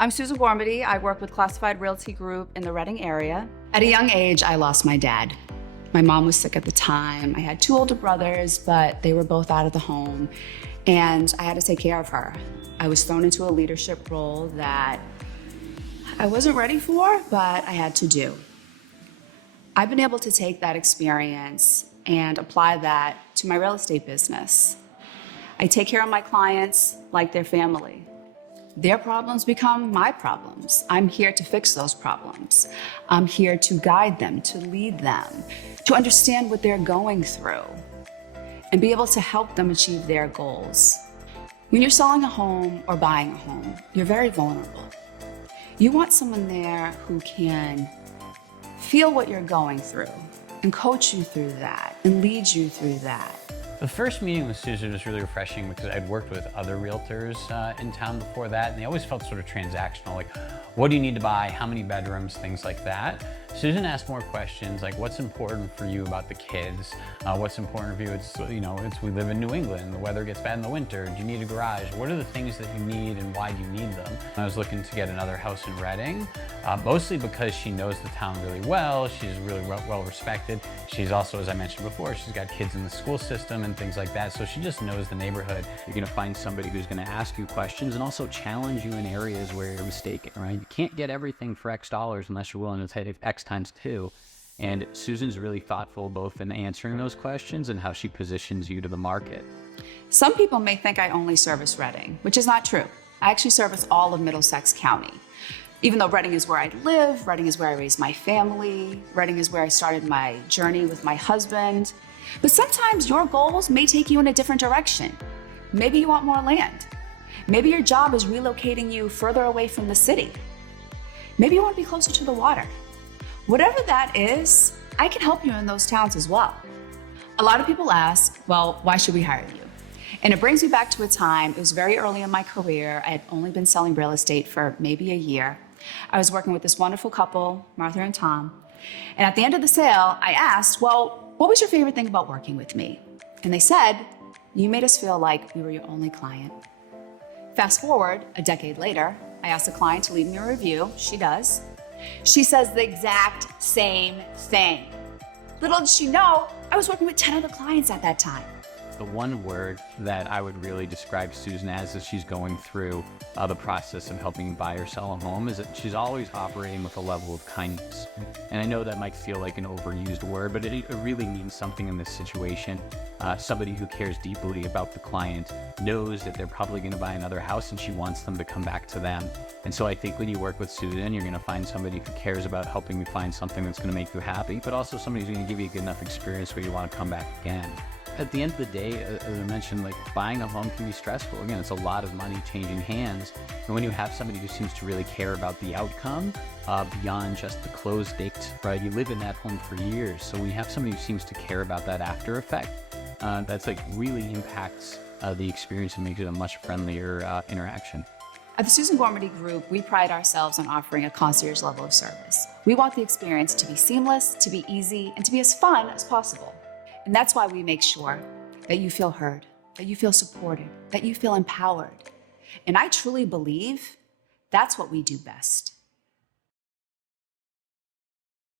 I'm Susan Gormady. I work with Classified Realty Group in the Reading area. At a young age, I lost my dad. My mom was sick at the time. I had two older brothers, but they were both out of the home, and I had to take care of her. I was thrown into a leadership role that I wasn't ready for, but I had to do. I've been able to take that experience and apply that to my real estate business. I take care of my clients like their family. Their problems become my problems. I'm here to fix those problems. I'm here to guide them, to lead them, to understand what they're going through, and be able to help them achieve their goals. When you're selling a home or buying a home, you're very vulnerable. You want someone there who can feel what you're going through and coach you through that and lead you through that. The first meeting with Susan was really refreshing because I'd worked with other realtors in town before that, and they always felt sort of transactional, like, what do you need to buy, how many bedrooms, things like that. Susan asked more questions like, what's important for you about the kids? What's important for you? It's we live in New England, the weather gets bad in the winter. Do you need a garage? What are the things that you need and why do you need them? I was looking to get another house in Reading, mostly because she knows the town really well. She's really well respected. She's also, as I mentioned before, she's got kids in the school system and things like that, so she just knows the neighborhood. You're gonna find somebody who's gonna ask you questions and also challenge you in areas where you're mistaken, right? You can't get everything for X dollars unless you're willing to take X times 2. And Susan's really thoughtful both in answering those questions and how she positions you to the market. Some people may think I only service Reading, which is not true. I actually service all of Middlesex County. Even though Reading is where I live, Reading is where I raised my family, Reading is where I started my journey with my husband. But sometimes your goals may take you in a different direction. Maybe you want more land. Maybe your job is relocating you further away from the city. Maybe you want to be closer to the water. Whatever that is, I can help you in those towns as well. A lot of people ask, well, why should we hire you? And it brings me back to a time, it was very early in my career. I had only been selling real estate for maybe a year. I was working with this wonderful couple, Martha and Tom. And at the end of the sale, I asked, well, what was your favorite thing about working with me? And they said, you made us feel like we were your only client. Fast forward a decade later, I asked the client to leave me a review. She does. She says the exact same thing. Little did she know, I was working with 10 other clients at that time. The one word that I would really describe Susan as she's going through the process of helping buy or sell a home is that she's always operating with a level of kindness. And I know that might feel like an overused word, but it really means something in this situation. Somebody who cares deeply about the client knows that they're probably going to buy another house and she wants them to come back to them. And so I think when you work with Susan, you're going to find somebody who cares about helping you find something that's going to make you happy, but also somebody who's going to give you a good enough experience where you want to come back again. At the end of the day, as I mentioned, like buying a home can be stressful. Again, it's a lot of money changing hands. And when you have somebody who seems to really care about the outcome beyond just the close date, right? You live in that home for years. So when you have somebody who seems to care about that after effect, that's like really impacts the experience and makes it a much friendlier interaction. At the Susan Gormady Group, we pride ourselves on offering a concierge level of service. We want the experience to be seamless, to be easy, and to be as fun as possible. And that's why we make sure that you feel heard, that you feel supported, that you feel empowered. And I truly believe that's what we do best.